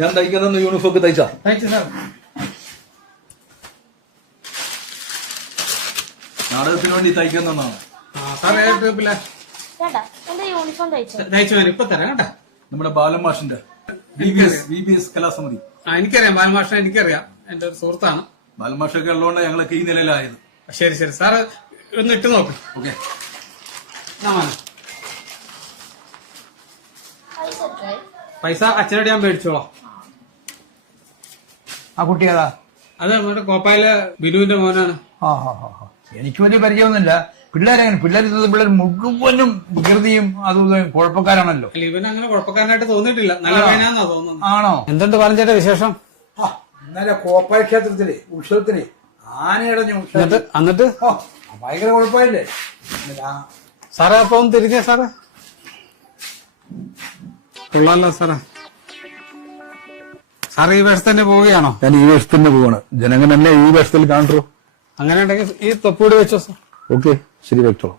ഞാൻ തയ്ക്കുന്ന യൂണിഫോം ഒക്കെ തയ്ച്ചാ നാടകത്തിന് വേണ്ടി തയ്ക്കുന്നതാണ്. നമ്മുടെ ബാലമാഷിന്റെ VBS കലാസമിതി. എനിക്കറിയാം ബാലമാഷിനെ, എനിക്കറിയാം, എന്റെ ഒരു സുഹൃത്താണ്. ബാലമാഷൊക്കെ ഉള്ളതുകൊണ്ട് ഞങ്ങളൊക്കെ ഈ നിലയിലായത്. ശരി ശരി സാറ് ഒന്ന് ഇട്ട് നോക്ക്. ഓക്കെ, പൈസ അച്ഛനോട് ഞാൻ മേടിച്ചോളാം. ആ കുട്ടി ഏതാ? അത് നമ്മുടെ കോപ്പായിലെ ബിനുവിന്റെ മോനാണ്. എനിക്ക് വലിയ പരിചയമൊന്നുമില്ല. പിള്ളേർ മുഴുവനും വികൃതിയും അതും കുഴപ്പക്കാരാണല്ലോ. ഇവൻ അങ്ങനെ കുഴപ്പക്കാരനായിട്ട് തോന്നിയിട്ടില്ല, നല്ല പയ്യനാന്നാ തോന്നുന്നത്. ആണോ? എന്തുണ്ട് പറഞ്ഞേട്ട വിശേഷം? ഇന്നലെ കോപ്പായ ക്ഷേത്രത്തില് ഉത്സവത്തിന് ആനയടഞ്ഞു. എന്നിട്ട് ഭയങ്കര കുഴപ്പമില്ലേ സാറേ? അപ്പൊ ഒന്ന് തിരിഞ്ഞേ സാറേ. കൊള്ളാലോ സാറേ. സാറ് ഈ വേഷത്തിൽ തന്നെ പോവുകയാണോ? ഞാൻ ഈ വേഷത്തിൽ തന്നെ പോവാണ്. ജനങ്ങൾ എന്നെ ഈ വേഷത്തിൽ കാണൂ. അങ്ങനെ ഉണ്ടെങ്കിൽ ഈ തൊപ്പൂടി വെച്ചോ സാർ. ഓക്കെ, ശരി, വെച്ചോളാം.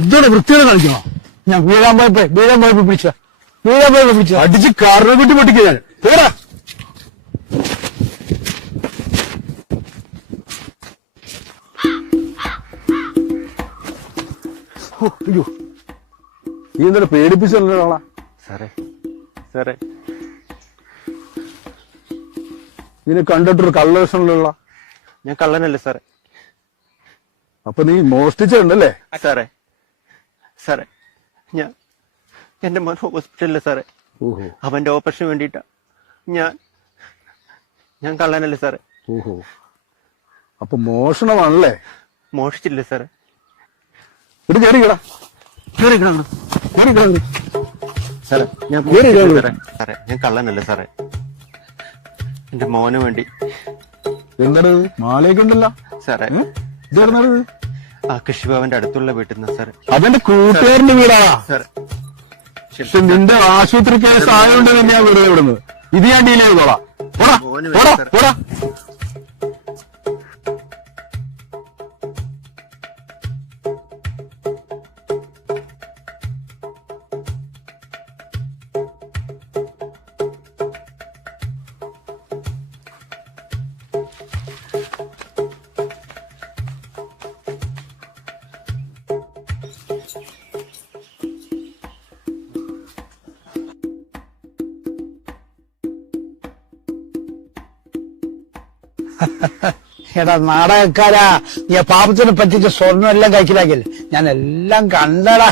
എന്താണ് വൃത്തിയോടെ കളിക്കണോ? ഞാൻ വീഴാൻ പോയപ്പോ പിടിച്ച അടിച്ച് കാറിനെ വിട്ട് പൊട്ടിക്കുക ഞാൻ. പോരാ. അയ്യോ, നീ എന്താണ് പേടിപ്പിച്ചോളാ? സാറേ ഇതിനെ കണ്ടിട്ടൊരു കള്ളവേഷമുള്ള. ഞാൻ കള്ളനല്ലേ സാറേ. അപ്പൊ നീ മോഷ്ടിച്ചിട്ടുണ്ടല്ലേ? സാറേ ഞാൻ എന്റെ മോൻ ഹോസ്പിറ്റലിലെ സാറേ. അവന്റെ ഓപ്പറേഷന് വേണ്ടിട്ടാ. ഞാൻ കള്ളനല്ലേ സാറേ. ഓഹോ, അപ്പൊ മോഷണമാണല്ലേ? മോഷിച്ചില്ലേ സാറേ. സാറേ ഞാൻ കള്ളനല്ലേ സാറേ. എന്റെ മോന് വേണ്ടി. എന്താണ് മാലയൊക്കെ ഉണ്ടല്ലോ സാറേ? ഇതെന്താണ്? ആ കൃഷിഭവന്റെ അടുത്തുള്ള വീട്ടിൽ നിന്ന് സാറേ. അതെന്റെ കൂട്ടുകാരന്റെ വീടാ സാറേ. നിന്റെ ആശുപത്രിക്കാരെ സഹായം ഉണ്ടെന്ന് ഞാൻ വെറുതെ വിടുന്നത്. ഇത് ഞാൻ ഡീൽ ചെയ്തോളാം. പോടാ. എടാ നാടകക്കാരാ, നീ പാപത്തിനെ പറ്റിച്ച് സ്വർണ്ണം എല്ലാം കൈക്കലാക്കിയല്ലേ? ഞാൻ എല്ലാം കണ്ടടാ.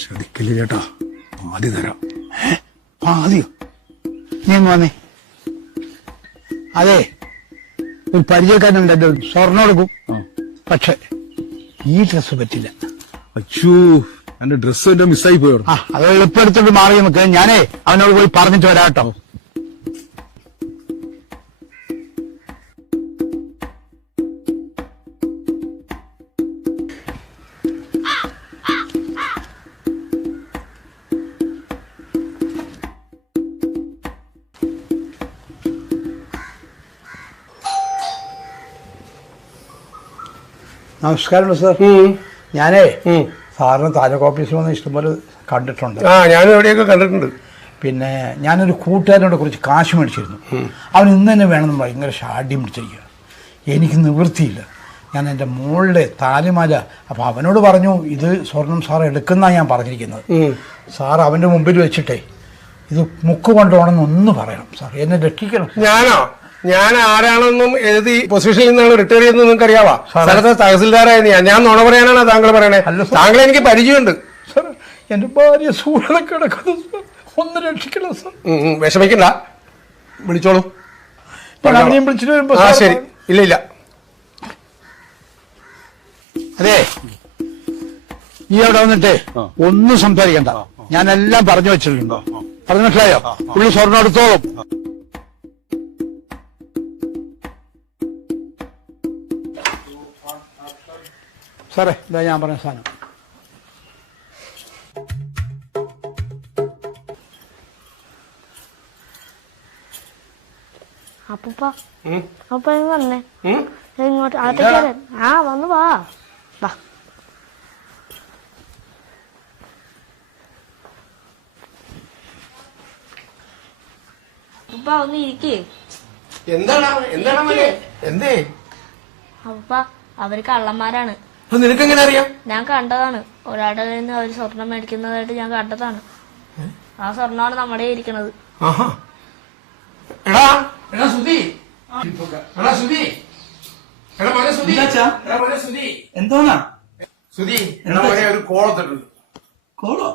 ശ്രദ്ധിക്കില്ല ചേട്ടാ, ആദ്യം തരാം. ആദ്യം നീ വന്നേ. അതെ, ഒരു പരിചയക്കാരനുണ്ട്, എന്റെ സ്വർണ്ണം എടുക്കും. പക്ഷെ ഈ ഡ്രസ് പറ്റില്ല. അച്ഛോ, എന്റെ ഡ്രസ് എന്റെ മിസ്സായി പോയോ? അത് എളുപ്പം എടുത്തോണ്ട് മാറി നമുക്ക്. ഞാനേ അവനോട് പോയി പറഞ്ഞിട്ട് വരാട്ടോ. നമസ്കാരം സാർ. ഞാനേ സാറിന് താലൂക്ക് ഓഫീസിൽ വന്ന് ഇഷ്ടംപോലെ കണ്ടിട്ടുണ്ട്. ഞാനും എവിടെയൊക്കെ കണ്ടിട്ടുണ്ട്. പിന്നെ ഞാനൊരു കൂട്ടുകാരനോട് കുറച്ച് കാശ് മേടിച്ചിരുന്നു. അവൻ ഇന്ന് തന്നെ വേണമെന്ന് ഭയങ്കര ഷാഢ്യം പിടിച്ചിരിക്കുക. എനിക്ക് നിവൃത്തിയില്ല. ഞാൻ എൻ്റെ മോളുടെ താലിമാല, അപ്പോൾ അവനോട് പറഞ്ഞു ഇത് സ്വർണം സാർ എടുക്കുന്നതാണ് ഞാൻ പറഞ്ഞിരിക്കുന്നത്. സാർ അവൻ്റെ മുമ്പിൽ വെച്ചിട്ടേ ഇത് മുക്ക് കൊണ്ടുപോകണമെന്ന് ഒന്ന് പറയണം സാർ, എന്നെ രക്ഷിക്കണം. ഞാൻ ആരാണെന്നും ഏത് പൊസിഷനിൽ നിന്നാണ് റിട്ടയർ ചെയ്യുന്നത് നിങ്ങൾക്ക് അറിയാവാ? സ്ഥലത്തെ തഹസിൽദാരായിരുന്നു ഞാൻ നുണ പറയാനാണ് താങ്കൾ പറയണേ? താങ്കളെ എനിക്ക് പരിചയമുണ്ട് സാർ. എൻ്റെ ഭാര്യ സൂഴലെ കിടക്കുന്നു സാർ, ഒന്ന് രക്ഷിക്കണം സാർ. വിഷമിക്കണ്ട, വിളിച്ചോളൂ. വിളിച്ചിട്ട് വരുമ്പോ ശരി. ഇല്ല അതെ, ഈ അവിടെ വന്നിട്ടേ ഒന്നും സംസാരിക്കണ്ട, ഞാനെല്ലാം പറഞ്ഞു വെച്ചിട്ടുണ്ടോ? പറഞ്ഞു മനസ്സിലായോ? പുള്ളി സ്വർണ്ണം എടുത്തോളും. സാറേ ഇതാ ഞാൻ പറഞ്ഞ സാധനം. അപ്പൂപ്പ അപ്പ വന്നേ ഇങ്ങോട്ട് അകത്തേക്ക്. വന്നു വാ. അപ്പൂപ്പ ഒന്ന് ഇരിക്കേ. എന്തേ? അപ്പൂപ്പ അവര് കള്ളന്മാരാണ്. നിനക്കെങ്ങനെ അറിയാം? ഞാൻ കണ്ടതാണ്. ഒരാളുടെ കയ്യിൽ നിന്ന് അവര് സ്വർണം മേടിക്കുന്നതായിട്ട് ഞാൻ കണ്ടതാണ്. ആ സ്വർണ്ണമാണ് നമ്മുടെ ഇരിക്കണത്. എന്തോന്നാ ഒരു കോളത്തിട്ടുണ്ട്. കോളോ?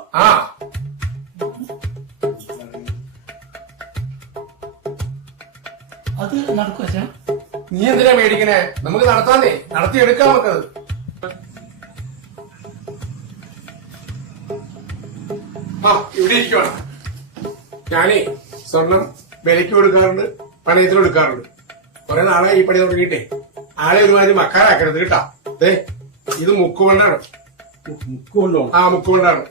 അത് നടക്കുവ? നീ എന്തിനാ മേടിക്കണേ? നമുക്ക് നടത്താന്നേ, നടത്തിയെടുക്കാം നമുക്കത്. ഇവിടെ ഇരിക്കുവാണ്. ഞാനേ സ്വർണം വിലയ്ക്ക് കൊടുക്കാറുണ്ട്, പണയത്തിന് കൊടുക്കാറുണ്ട്. കുറെ നാളെ ഈ പണി തുടങ്ങിയിട്ടേ ആളെ ഒരുമാതിരി മക്കാരാക്കരുത് കേട്ടാ. ഇത് മുക്കുകൊണ്ടാണ്. മുക്കുകൊണ്ടാണ്.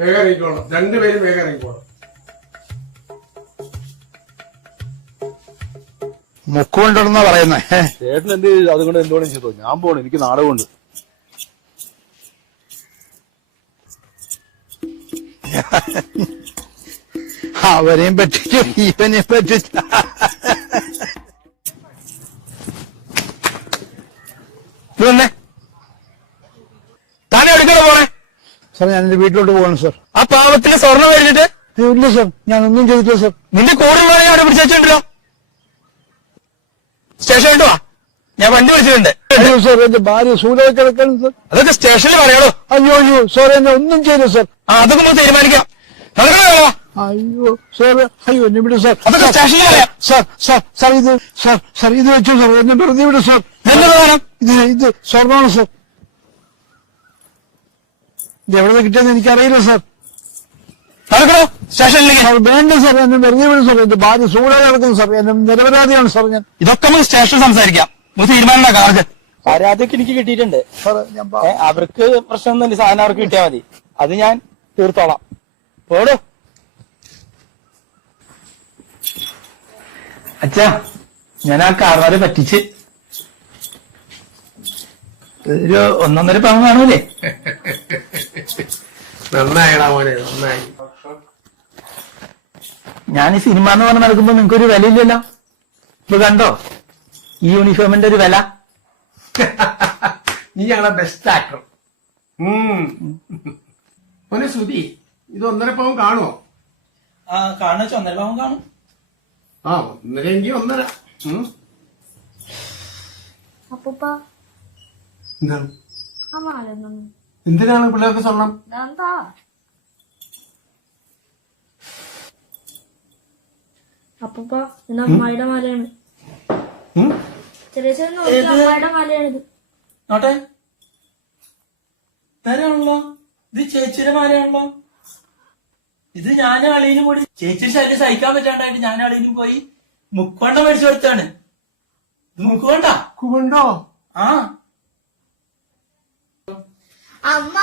വേഗം ഇറങ്ങിക്കോളണം, രണ്ടുപേരും വേഗം ഇറങ്ങിക്കോളണം. മുക്കുകൊണ്ടെന്നാ പറയുന്നേ. ചേട്ടൻ എന്ത് അതുകൊണ്ട് എന്തോണം ചെയ്തോ? ഞാൻ പോണു, എനിക്ക് നാടകമുണ്ട്. അവരെയും പറ്റിച്ചു, ഇവനെയും പറ്റിച്ചു. ഇതന്നെ താനെ എടുക്കണോ പോണേ? സാർ ഞാൻ എന്റെ വീട്ടിലോട്ട് പോകണം സാർ. ആ പാവത്തിന് സ്വർണം കഴിഞ്ഞിട്ട്? ഇല്ല സാർ, ഞാനൊന്നും ചെയ്തിട്ടില്ല സാർ. നിന്റെ കൂടുതൽ അവിടെ പിടിച്ചോ. സ്റ്റേഷനിൽ വാ, ഞാൻ വണ്ടി വിളിച്ചിട്ടുണ്ട്. അയ്യോ സാർ, എന്റെ ഭാര്യ സൂര്യ കിടക്കണം സാർ. അതൊക്കെ സ്റ്റേഷനിൽ പറയാളോ. അയ്യോ സാർ, എന്നെ ഒന്നും ചെയ്യില്ല സാർ. അതൊക്കെ നമുക്ക് തീരുമാനിക്കാം. അയ്യോ സാർ, അയ്യോ എന്നെ വിടും സാർ. അതൊക്കെ സ്റ്റേഷനിൽ പറയാം. സാർ ഇത് വെച്ചു സാർ, എന്നെ വെറുതെ വിടും സാർ. ഇത് സ്വർണ്ണമാണ് സാർ. ഇത് എവിടെ നിന്ന് കിട്ടിയെന്ന് എനിക്കറിയില്ല സാർ. സ്റ്റേഷനിലേക്ക് വേണ്ട സാർ, എന്നെ വെറുതെ വിടും സാർ. എന്റെ ഭാര്യ സൂര്യ കിടക്കുന്നു സാർ, എന്നെ നിരപരാധിയാണ് സാർ. ഞാൻ ഇതൊക്കെ നമുക്ക് സ്റ്റേഷനിൽ സംസാരിക്കാം. നമുക്ക് തീരുമാനം കാർക്ക് പരാതിയൊക്കെ എനിക്ക് കിട്ടിയിട്ടുണ്ട്. ഞാൻ അവർക്ക് പ്രശ്നമൊന്നുമില്ല, സാധനം അവർക്ക് കിട്ടിയാൽ മതി. അത് ഞാൻ തീർത്തോളാം. ഓടോ അച്ഛാ, ഞാൻ ആ കാർവാരെ പറ്റിച്ച് ഒരു 1.5 പവൻ കാണൂലേ? നന്നായിടാ മോനെ, നന്നായി. ഞാൻ ഈ സിനിമ എന്ന് പറഞ്ഞ് നടക്കുമ്പോ നിങ്ങൾക്കൊരു വിലയില്ലല്ലോ. ഇപ്പൊ കണ്ടോ ഈ യൂണിഫോമിന്റെ ഒരു വില? നീയാണ് ബെസ്റ്റ് ആക്ടർ. മോനെ ശ്രുതി, ഇത് 1.5 പവൻ കാണുമോ? കാണുന്ന 1.5 പവൻ കാണും. 1.5 എങ്കിൽ 1.5. അപ്പൂപ്പ എന്താണ്? ആ മാലൊന്നും എന്തിനാണ് പിള്ളേർക്ക് സ്വർണം? ഇതെന്താ? അപ്പൂപ്പ ഇത് അമ്മായിയുടെ മാലയാണ്. ചെറിയ ചെറിയ നോക്കി അമ്മായിയുടെ മാലയാണിത്. നോട്ടെ, നേരെയാണല്ലോ. ഇത് ചേച്ചിയുടെ മാലയാണല്ലോ. ഇത് ഞാൻ അളിയനും കൂടി ചേച്ചിയുടെ ശല്യം സഹിക്കാൻ പറ്റാണ്ടായിട്ട് ഞാൻ അളിയനും പോയി മുക്കുവണ്ട മേടിച്ചു കൊടുത്താണ്. ഇത് മുക്കുവണ്ട കുണ്ടോ? ആ അമ്മ